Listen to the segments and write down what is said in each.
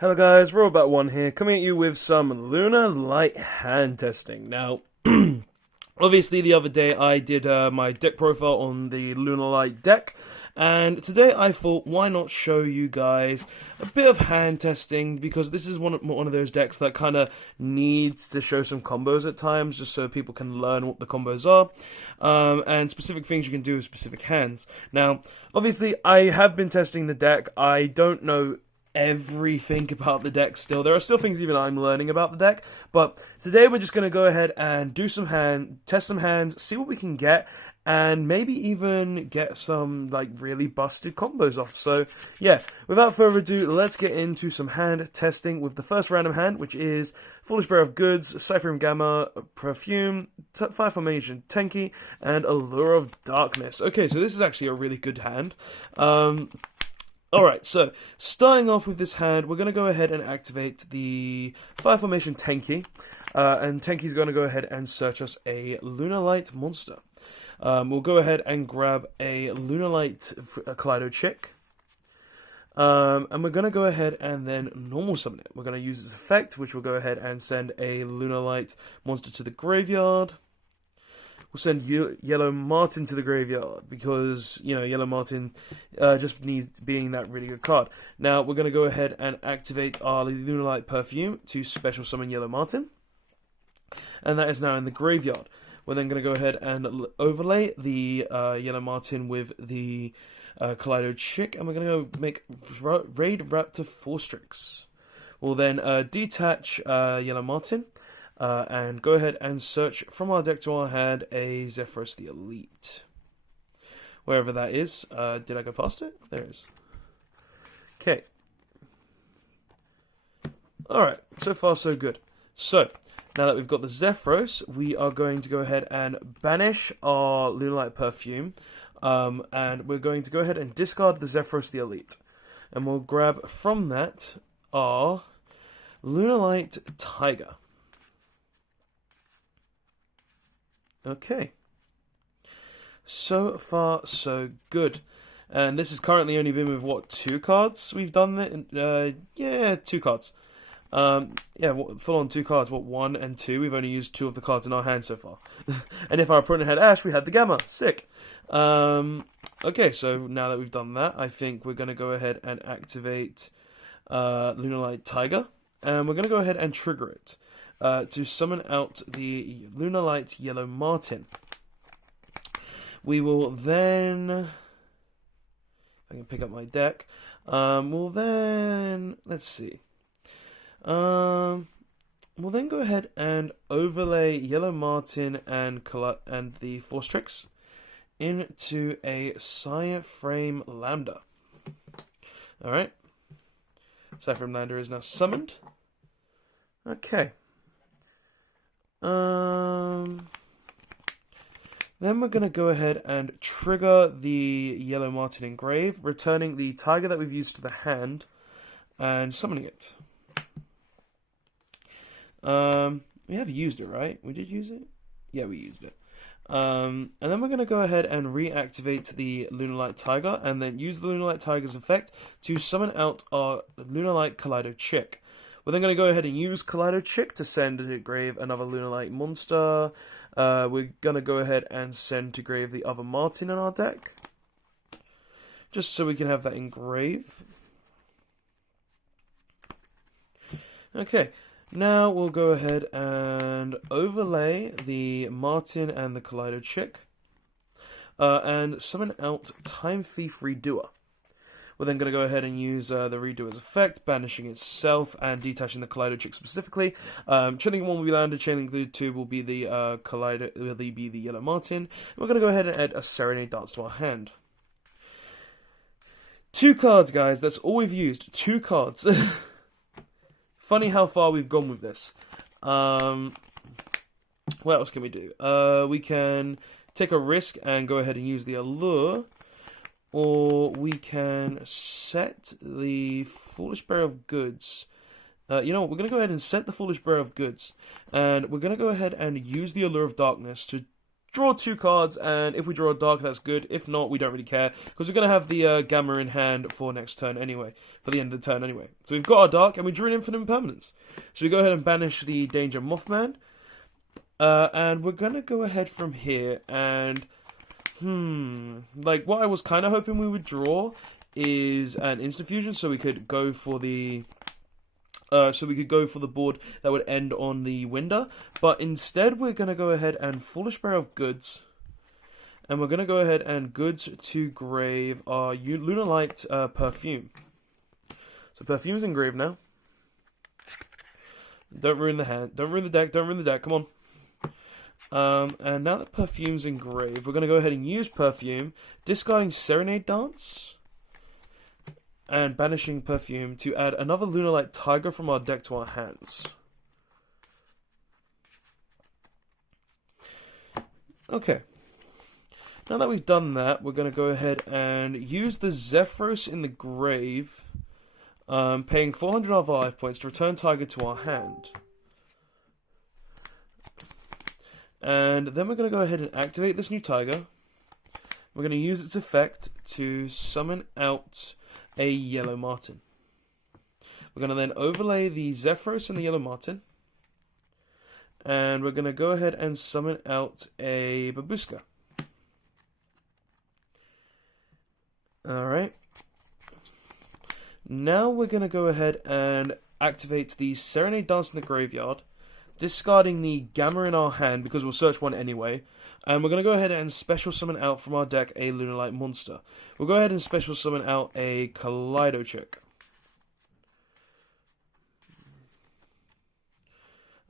Hello guys, Robot1 here, coming at you with some Lunalight hand testing. Now, obviously the other day I did my deck profile on the Lunalight deck, and today I thought, why not show you guys a bit of hand testing, because this is one of those decks that kind of needs to show some combos at times, just so people can learn what the combos are, and specific things you can do with specific hands. Now, obviously I have been testing the deck. I don't know everything about the deck still. There are still things even I'm learning about the deck, but today we're just going to go ahead and do test some hands, see what we can get, and maybe even get some like really busted combos off. So yeah, without further ado, let's get into some hand testing with the first random hand, which is Foolish Bearer of Goods, Cypherum Gamma, Perfume, 5 Formation Tenki, and Allure of Darkness. Okay, so this is actually a really good hand. Alright, so starting off with this hand, we're going to go ahead and activate the 5 Formation Tenki, and Tenki's going to go ahead and search us a Lunalight monster. We'll go ahead and grab a Lunalight Kaleido Chick, and we're going to go ahead and then normal summon it. We're going to use its effect, which will go ahead and send a Lunalight monster to the graveyard. We'll send Yellow Martin to the graveyard because, you know, Yellow Martin just needs being that really good card. Now, we're going to go ahead and activate our Lunalight Perfume to special summon Yellow Martin. And that is now in the graveyard. We're then going to go ahead and overlay the Yellow Martin with the Kaleido Chick. And we're going to go make Raid Raptor Forstrix. We'll then detach Yellow Martin. And go ahead and search from our deck to our hand a Zephyros the Elite. Wherever that is. Did I go past it? There it is. Okay. Alright, so far so good. So, now that we've got the Zephyros, we are going to go ahead and banish our Lunalight Perfume. And we're going to go ahead and discard the Zephyros the Elite. And we'll grab from that our Lunalight Tiger. Okay, so far so good, and this has currently only been with what, 2 cards we've done it. Yeah, 2 cards. Yeah, full on 2 cards. What, 1 and 2? We've only used 2 of the cards in our hand so far. And if our opponent had Ash, we had the Gamma. Sick. Okay, so now that we've done that, I think we're going to go ahead and activate Lunalight Tiger, and we're going to go ahead and trigger it. To summon out the Lunalight Yellow Martin. We will then, if I can pick up my deck, we'll then, let's see, we'll then go ahead and overlay Yellow Martin and the Forstrix into a Cypherum Lambda. Alright, Cypherum Lambda is now summoned. Okay. Then we're going to go ahead and trigger the Yellow Martin Engrave, returning the Tiger that we've used to the hand, and summoning it. We have used it, right? We did use it? Yeah, we used it. And then we're going to go ahead and reactivate the Lunalight Tiger, and then use the Lunalight Tiger's effect to summon out our Lunalight Kaleido Chick. We're then going to go ahead and use Kaleido Chick to send to grave another Lunalight monster. We're going to go ahead and send to grave the other Martin in our deck, just so we can have that engrave. Okay, now we'll go ahead and overlay the Martin and the Kaleido Chick, and summon out Time Thief Redoer. We're then going to go ahead and use the Redoer's effect, banishing itself and detaching the Kaleido Chick specifically. Chaining 1 will be landed, Chaining 2 will be the Yellow Martin. And we're going to go ahead and add a Serenade Dance to our hand. 2 cards, guys. That's all we've used. 2 cards. Funny how far we've gone with this. What else can we do? We can take a risk and go ahead and use the Allure. Or we can set the Foolish Bearer of Goods. You know what, we're going to go ahead and set the Foolish Bearer of Goods. And we're going to go ahead and use the Allure of Darkness to draw 2 cards, and if we draw a dark, that's good. If not, we don't really care, because we're going to have the Gamma in hand for next turn anyway, for the end of the turn anyway. So we've got our dark, and we drew an infinite impermanence. So we go ahead and banish the Danger Mothman, and we're going to go ahead from here, and, like, what I was kind of hoping we would draw is an instant fusion, so we could go for the... board that would end on the Winder, but instead we're going to go ahead and Foolish Bearer of Goods, and we're going to go ahead and Goods to grave our Lunalight Perfume. So Perfume's engraved now. Don't ruin the hand. Don't ruin the deck. Don't ruin the deck. Come on. And now that Perfume's engraved, we're going to go ahead and use Perfume, discarding Serenade Dance, and banishing Perfume to add another Lunalight Tiger from our deck to our hands. Okay. Now that we've done that, we're going to go ahead and use the Zephyros in the grave, paying 400 of our life points to return Tiger to our hand. And then we're going to go ahead and activate this new Tiger. We're going to use its effect to summon out a Yellow Marten. We're going to then overlay the Zephyros and the Yellow Marten. And we're going to go ahead and summon out a Babushka. Alright. Now we're going to go ahead and activate the Serenade Dance in the graveyard, discarding the Gamma in our hand because we'll search one anyway. And we're going to go ahead and special summon out from our deck a Lunalight monster. We'll go ahead and special summon out a Kaleido Chick.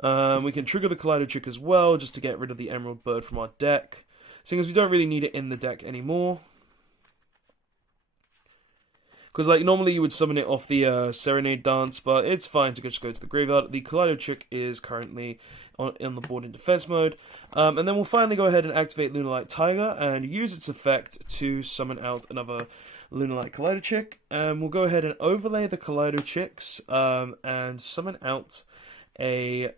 We can trigger the Kaleido Chick as well, just to get rid of the Emerald Bird from our deck, seeing as we don't really need it in the deck anymore. Because, like, normally you would summon it off the Serenade Dance, but it's fine to just go to the graveyard. The Kaleido Chick is currently on the board in defense mode. And then we'll finally go ahead and activate Lunalight Tiger and use its effect to summon out another Lunalight Kaleido Chick. And we'll go ahead and overlay the Kaleido Chicks and summon out a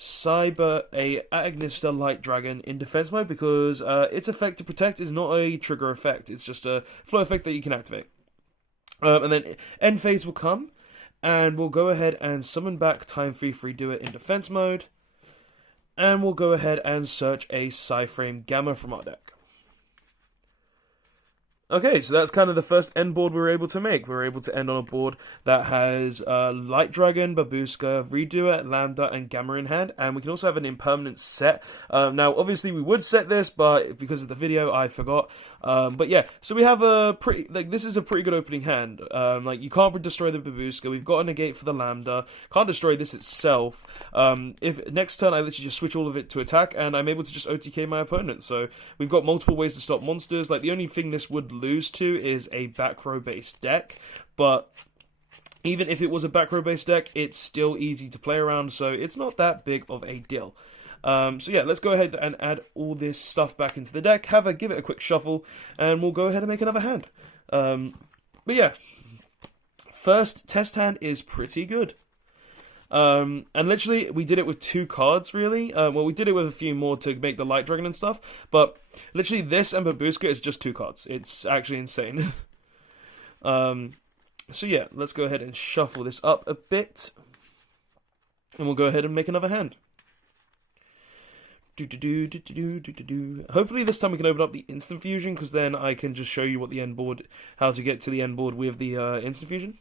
Agnista Light Dragon in defense mode, because its effect to protect is not a trigger effect. It's just a flow effect that you can activate. And then end phase will come, and we'll go ahead and summon back Time Free Do It in defense mode, and we'll go ahead and search a Psyframe Gamma from our deck. Okay, so that's kind of the first end board we were able to make. We were able to end on a board that has Light Dragon, Babushka, Redo It, Lambda, and Gamma in hand, and we can also have an impermanent set. Now, obviously, we would set this, but because of the video, I forgot. But yeah, so we have a pretty, like, this is a pretty good opening hand. Like, you can't destroy the Babushka. We've got a negate for the Lambda. Can't destroy this itself. If next turn I literally just switch all of it to attack, and I'm able to just OTK my opponent. So we've got multiple ways to stop monsters. Like, the only thing this would lose to is a back row based deck, but even if it was a back row based deck, it's still easy to play around, so it's not that big of a deal. So yeah, let's go ahead and add all this stuff back into the deck, give it a quick shuffle, and we'll go ahead and make another hand. But yeah, first test hand is pretty good. And literally, we did it with 2 cards, really. Well, we did it with a few more to make the Light Dragon and stuff, but literally this and Babushka is just 2 cards. It's actually insane. So yeah, let's go ahead and shuffle this up a bit, and we'll go ahead and make another hand. Hopefully this time we can open up the instant fusion, because then I can just show you what the end board, how to get to the end board with the instant fusion.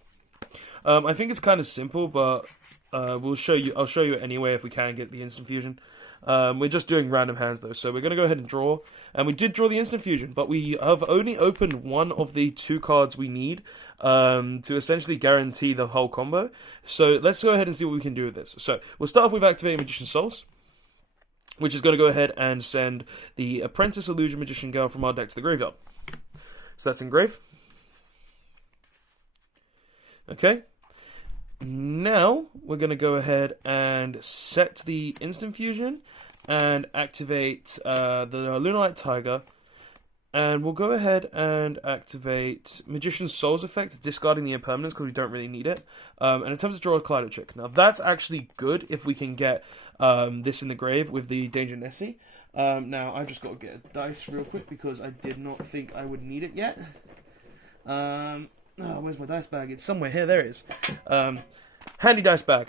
I think it's kind of simple, but I'll show you it anyway if we can get the instant fusion. We're just doing random hands though, so we're going to go ahead and draw. And we did draw the instant fusion, but we have only opened one of the 2 cards we need to essentially guarantee the whole combo. So let's go ahead and see what we can do with this. So we'll start off with activating Magician's Souls, which is going to go ahead and send the Apprentice Illusion Magician Girl from our deck to the graveyard. So that's engraved. Okay. Now, we're going to go ahead and set the instant fusion and activate the Lunalight Tiger. And we'll go ahead and activate Magician's Souls effect, discarding the impermanence because we don't really need it. And attempt to draw a Kaleido Chick. Now, that's actually good if we can get this in the grave with the Danger Nessie. Now, I've just got to get a dice real quick because I did not think I would need it yet. Where's my dice bag? It's somewhere here. There it is. Handy dice bag.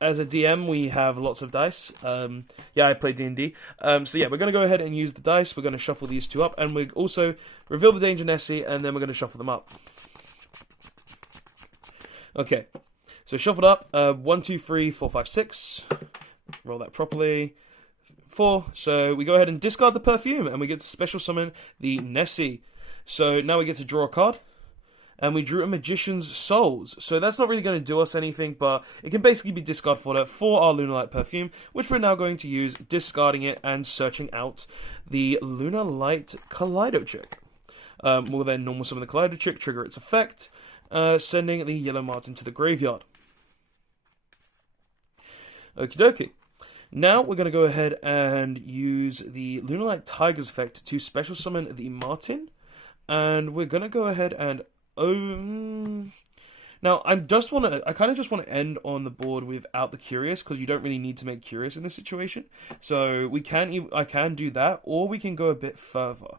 As a DM, we have lots of dice. I play D&D. So yeah, we're going to go ahead and use the dice. We're going to shuffle these two up, and we also reveal the Danger Nessie, and then we're going to shuffle them up. Okay, so shuffled up. 1, 2, 3, 4, 5, 6. Roll that properly. 4. So we go ahead and discard the perfume, and we get to special summon the Nessie. So now we get to draw a card. And we drew a Magician's Souls. So that's not really going to do us anything, but it can basically be discard fodder for our Lunalight perfume, which we're now going to use, discarding it and searching out the Lunalight Kaleido Chick. We'll then normal summon the Kaleido Chick, trigger its effect, sending the Yellow Martin to the graveyard. Okie dokie. Now we're going to go ahead and use the Lunalight Tiger's effect to special summon the Martin. And we're going to go ahead and now I kind of just want to end on the board without the Curious, because you don't really need to make Curious in this situation. So I can do that, or we can go a bit further.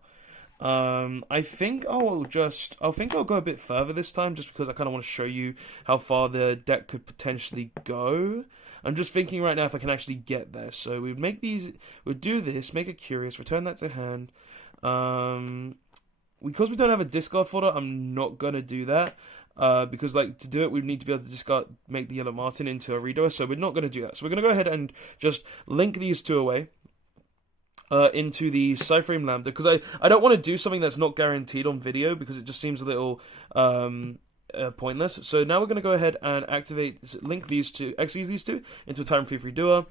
I think I'll go a bit further this time, just because I kind of want to show you how far the deck could potentially go. I'm just thinking right now if I can actually get there. So we'd do this, make a Curious, return that to hand. Because we don't have a discard fodder, I'm not going to do that. Because to do it, we need to be able to make the Yellow Martin into a redoer, so we're not going to do that. So we're going to go ahead and just link these two away into the Cyframe Lambda, because I don't want to do something that's not guaranteed on video, because it just seems a little pointless. So now we're going to go ahead and link these two into a time-free redoer.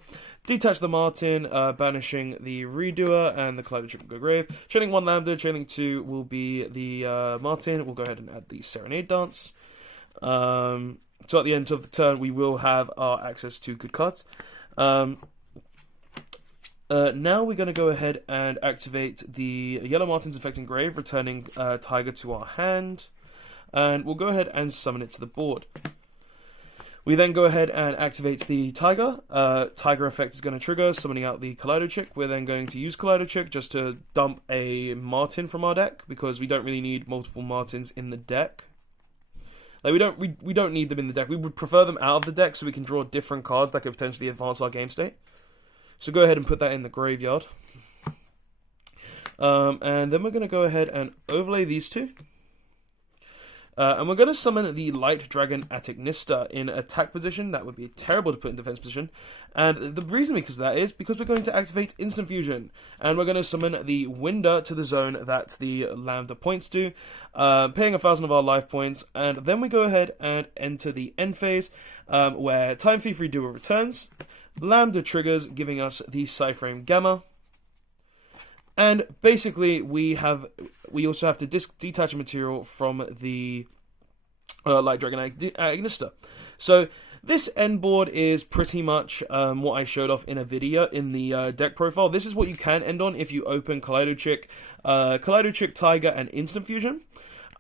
Detach the Martin, banishing the redoer, and the Kaleido Chick will go grave. Chaining 1 Lambda, chaining 2 will be the Martin. We'll go ahead and add the Serenade Dance. So at the end of the turn, we will have our access to good cards. Now we're going to go ahead and activate the Yellow Martin's affecting grave, returning Tiger to our hand. And we'll go ahead and summon it to the board. We then go ahead and activate the Tiger. Tiger effect is going to trigger, summoning out the Kaleido Chick. We're then going to use Kaleido Chick just to dump a Martin from our deck, because we don't really need multiple Martins in the deck. We don't need them in the deck. We would prefer them out of the deck so we can draw different cards that could potentially advance our game state. So go ahead and put that in the graveyard. And then we're going to go ahead and overlay these two. And we're going to summon the Light Dragon Attic-Nista in attack position. That would be terrible to put in defense position. And the reason because of that is because we're going to activate Instant Fusion. And we're going to summon the Winder to the zone that the Lambda points to, paying 1,000 of our life points. And then we go ahead and enter the end phase, where Time Thief Redoer returns. Lambda triggers, giving us the Cyframe Gamma. And basically, we also have to detach a material from the Light Dragon Attic-Nista. So this end board is pretty much what I showed off in a video in the deck profile. This is what you can end on if you open Kaleido Chick, Tiger, and Instant Fusion.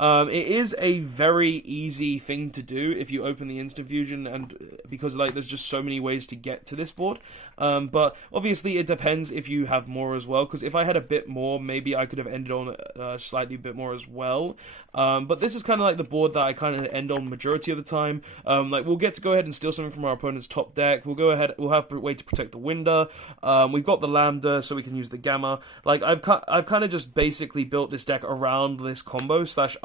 It is a very easy thing to do if you open the Instant Fusion, and because there's just so many ways to get to this board. But obviously it depends if you have more as well, because if I had a bit more, maybe I could have ended on slightly bit more as well. But this is kind of the board that I kind of end on majority of the time. We'll get to go ahead and steal something from our opponent's top deck. We'll have a way to protect the Winder. We've got the Lambda, so we can use the Gamma. I've kind of just basically built this deck around this combo slash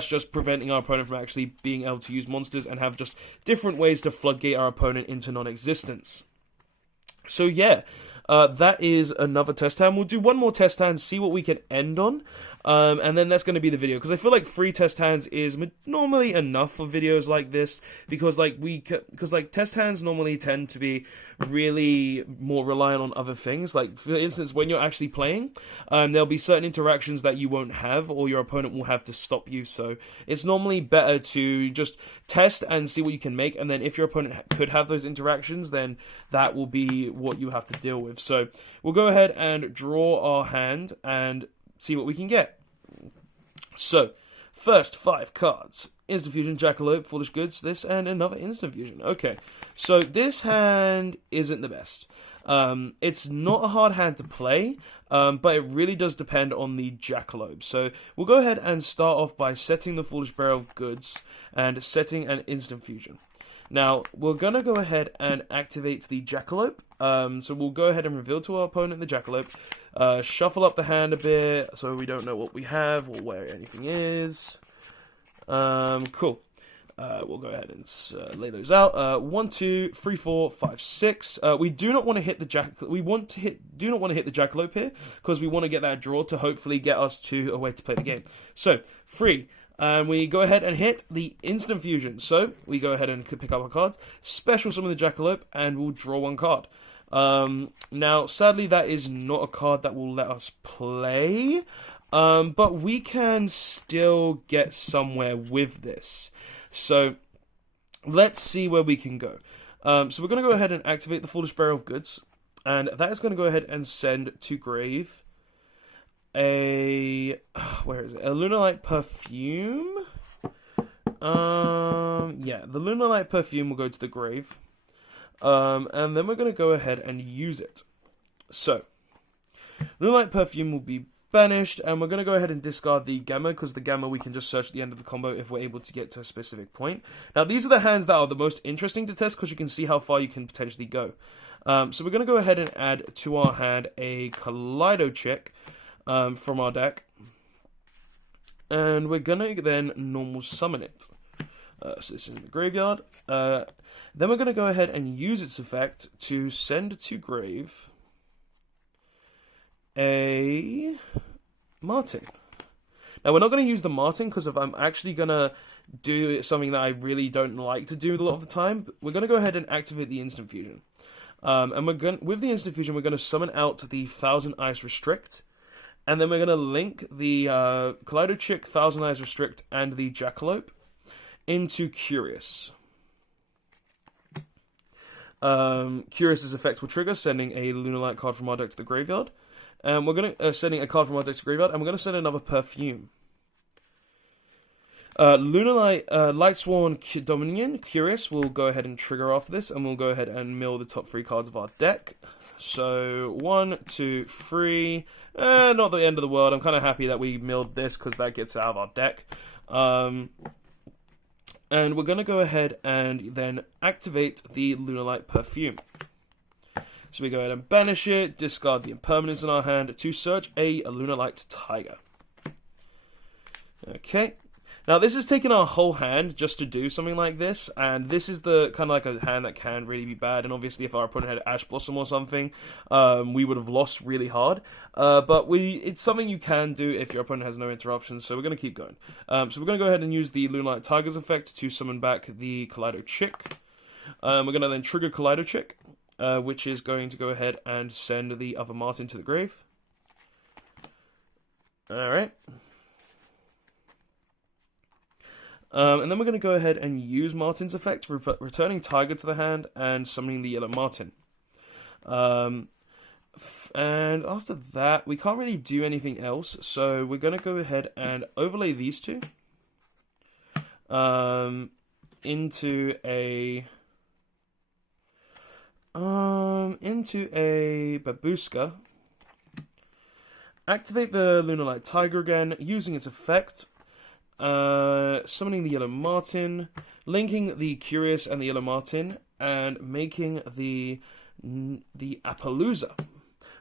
just preventing our opponent from actually being able to use monsters, and have just different ways to floodgate our opponent into non-existence. So yeah, that is another test hand. We'll do one more test hand, see what we can end on. And then that's going to be the video, because I feel like 3 test hands is normally enough for videos like this, because test hands normally tend to be really more reliant on other things. For instance, when you're actually playing, there'll be certain interactions that you won't have, or your opponent will have to stop you. So it's normally better to just test and see what you can make, and then if your opponent could have those interactions, then that will be what you have to deal with. So we'll go ahead and draw our hand and see what we can get. So, first 5 cards Instant Fusion, Jackalope, Foolish Goods, this, and another Instant Fusion. Okay, so this hand isn't the best. It's not a hard hand to play, but it really does depend on the Jackalope. So we'll go ahead and start off by setting the Foolish Barrel of Goods and setting an Instant Fusion. Now, we're going to go ahead and activate the Jackalope. So we'll go ahead and reveal to our opponent the Jackalope. Shuffle up the hand a bit so we don't know what we have or where anything is. Cool. We'll go ahead and lay those out. 1, 2, 3, 4, 5, 6. We do not want to hit the do not want to hit the Jackalope here because we want to get that draw to hopefully get us to a way to play the game. So 3. And we go ahead and hit the Instant Fusion. So we go ahead and pick up our cards, special summon the Jackalope, and we'll draw one card. Now, sadly, that is not a card that will let us play, but we can still get somewhere with this. So let's see where we can go. So we're going to go ahead and activate the Foolish Barrel of Goods, and that is going to go ahead and send to grave a Lunalight Perfume. Yeah, the Lunalight Perfume will go to the grave. And then we're going to go ahead and use it. So, Lunalight Perfume will be banished, and we're going to go ahead and discard the Gamma, because the Gamma we can just search at the end of the combo if we're able to get to a specific point. Now, these are the hands that are the most interesting to test, because you can see how far you can potentially go. So we're going to go ahead and add to our hand a Kaleido Chick from our deck, and we're going to then normal summon it. So this is in the graveyard. Then we're going to go ahead and use its effect to send to grave a Martin. Now, we're not going to use the Martin because I'm actually going to do something that I really don't like to do a lot of the time. We're going to go ahead and activate the Instant Fusion. And with the Instant Fusion, we're going to summon out the Thousand Eyes Restrict. And then we're going to link the Kaleido Chick, Thousand Eyes Restrict, and the Jackalope into Curious. Curious's effect will trigger, sending a Lunalight card from our deck to the graveyard. And we're going to sending a card from our deck to the graveyard, and we're going to send another Perfume. Lunalight, Lightsworn Dominion, Curious will go ahead and trigger after this, and we'll go ahead and mill the top 3 cards of our deck. So 1, 2, 3. Not the end of the world. I'm kind of happy that we milled this because that gets out of our deck. And we're going to go ahead and then activate the Lunalight Perfume. So we go ahead and banish it, discard the impermanence in our hand to search a Lunalight Tiger. Okay. Now this is taking our whole hand just to do something like this, and this is the kind of like a hand that can really be bad, and obviously if our opponent had Ash Blossom or something, we would have lost really hard. But it's something you can do if your opponent has no interruptions, so we're going to keep going. So we're going to go ahead and use the Lunalight Tiger's effect to summon back the Kaleido Chick. We're going to then trigger Kaleido Chick, which is going to go ahead and send the other Martin to the grave. Alright. And then we're going to go ahead and use Martin's effect, returning Tiger to the hand and summoning the Yellow Martin. And after that, we can't really do anything else, so we're going to go ahead and overlay these two into a Babushka. Activate the Lunalight Tiger again, using its effect. Summoning the Yellow Martin, linking the Curious and the Yellow Martin, and making the Appaloosa.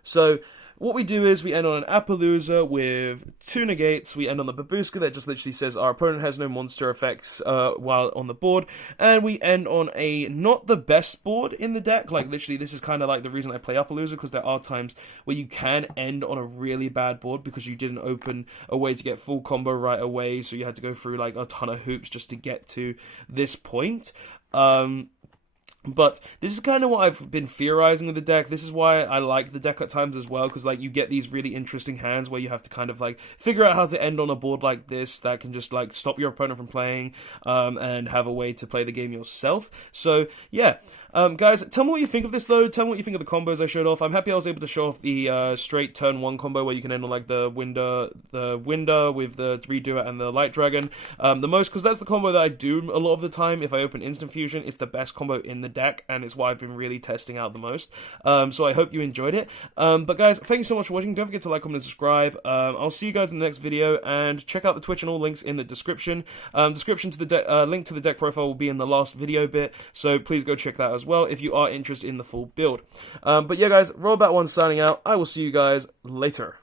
So what we do is we end on an Appaloosa with 2 negates. We end on the Babushka that just literally says our opponent has no monster effects while on the board, and we end on a not the best board in the deck. Like literally, this is kind of like the reason I play Appaloosa, because there are times where you can end on a really bad board because you didn't open a way to get full combo right away, so you had to go through like a ton of hoops just to get to this point. But this is kind of what I've been theorizing with the deck. This is why I like the deck at times as well, because like you get these really interesting hands where you have to kind of like figure out how to end on a board like this that can just like stop your opponent from playing, and have a way to play the game yourself. So yeah. Guys, tell me what you think of this though. Tell me what you think of the combos I showed off. I'm happy I was able to show off the straight turn 1 combo where you can end on like the Winder with the Redo It and the Light Dragon the most, because that's the combo that I do a lot of the time. If I open Instant Fusion, it's the best combo in the deck, and it's what I've been really testing out the most. So I hope you enjoyed it. But guys, thank you so much for watching. Don't forget to like, comment, and subscribe. I'll see you guys in the next video, and check out the Twitch and all links in the description. Description to the link to the deck profile will be in the last video bit, so please go check that out as well if you are interested in the full build. But yeah guys, Rollback1 signing out. I will see you guys later.